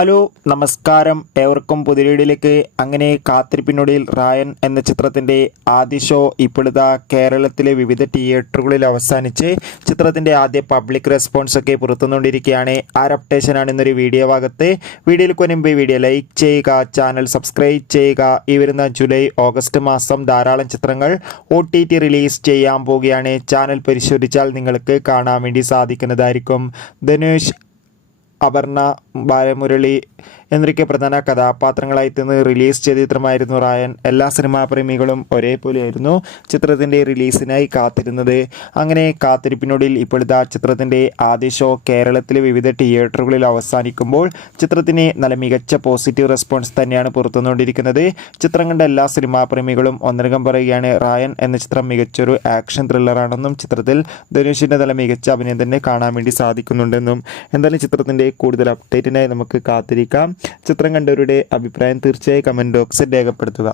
Hello നമസ്കാരം, ഏവർക്കും പുതിയ വീഡിയോയിലേക്ക്. അങ്ങനെ കാത്തിരിപ്പിനൊടുവിൽ റായൻ എന്ന ചിത്രത്തിൻ്റെ ആദ്യ ഷോ ഇപ്പോഴത്തെ കേരളത്തിലെ വിവിധ തിയേറ്ററുകളിൽ അവസാനിച്ച് ചിത്രത്തിൻ്റെ ആദ്യ പബ്ലിക് റെസ്പോൺസ് ഒക്കെ പുറത്തുകൊണ്ടിരിക്കുകയാണ്. അപ്ഡേഷനാണ് ഇന്നൊരു വീഡിയോ ഭാഗത്ത്. വീഡിയോയിൽ മുൻപ് വീഡിയോ ലൈക്ക് ചെയ്യുക, ചാനൽ സബ്സ്ക്രൈബ് ചെയ്യുക. ഈ വരുന്ന ജൂലൈ ഓഗസ്റ്റ് മാസം ധാരാളം ചിത്രങ്ങൾ OTT റിലീസ് ചെയ്യാൻ പോവുകയാണ്. ചാനൽ പരിശോധിച്ചാൽ നിങ്ങൾക്ക് കാണാൻ വേണ്ടി സാധിക്കുന്നതായിരിക്കും. ധനുഷ്, അപർണ, ബാലമുരളി എന്നൊക്കെ പ്രധാന കഥാപാത്രങ്ങളായി നിന്ന് റിലീസ് ചെയ്ത ചിത്രമായിരുന്നു റായൻ. എല്ലാ സിനിമാ പ്രേമികളും ഒരേപോലെയായിരുന്നു ചിത്രത്തിൻ്റെ റിലീസിനായി കാത്തിരുന്നത്. അങ്ങനെ കാത്തിരിപ്പിനൊടുവിൽ ഇപ്പോഴത്തെ ചിത്രത്തിൻ്റെ ആദ്യ ഷോ കേരളത്തിലെ വിവിധ തിയേറ്ററുകളിൽ അവസാനിക്കുമ്പോൾ ചിത്രത്തിന് നല്ല മികച്ച പോസിറ്റീവ് റെസ്പോൺസ് തന്നെയാണ് പുറത്തുവന്നുകൊണ്ടിരിക്കുന്നത്. ചിത്രം കണ്ട എല്ലാ സിനിമാ പ്രേമികളും ഒന്നടങ്കം പറയുകയാണ് റായൻ എന്ന ചിത്രം മികച്ചൊരു ആക്ഷൻ ത്രില്ലറാണെന്നും ചിത്രത്തിൽ ധനുഷിൻ്റെ നല്ല മികച്ച അഭിനയം തന്നെ കാണാൻ വേണ്ടി സാധിക്കുന്നുണ്ടെന്നും. എന്തായാലും ചിത്രത്തിൻ്റെ കൂടുതൽ അപ്ഡേറ്റിനായി നമുക്ക് കാത്തിരിക്കാം. ചിത്രം കണ്ടവരുടെ അഭിപ്രായം തീർച്ചയായും കമൻറ്റ് ബോക്സിൽ രേഖപ്പെടുത്തുക.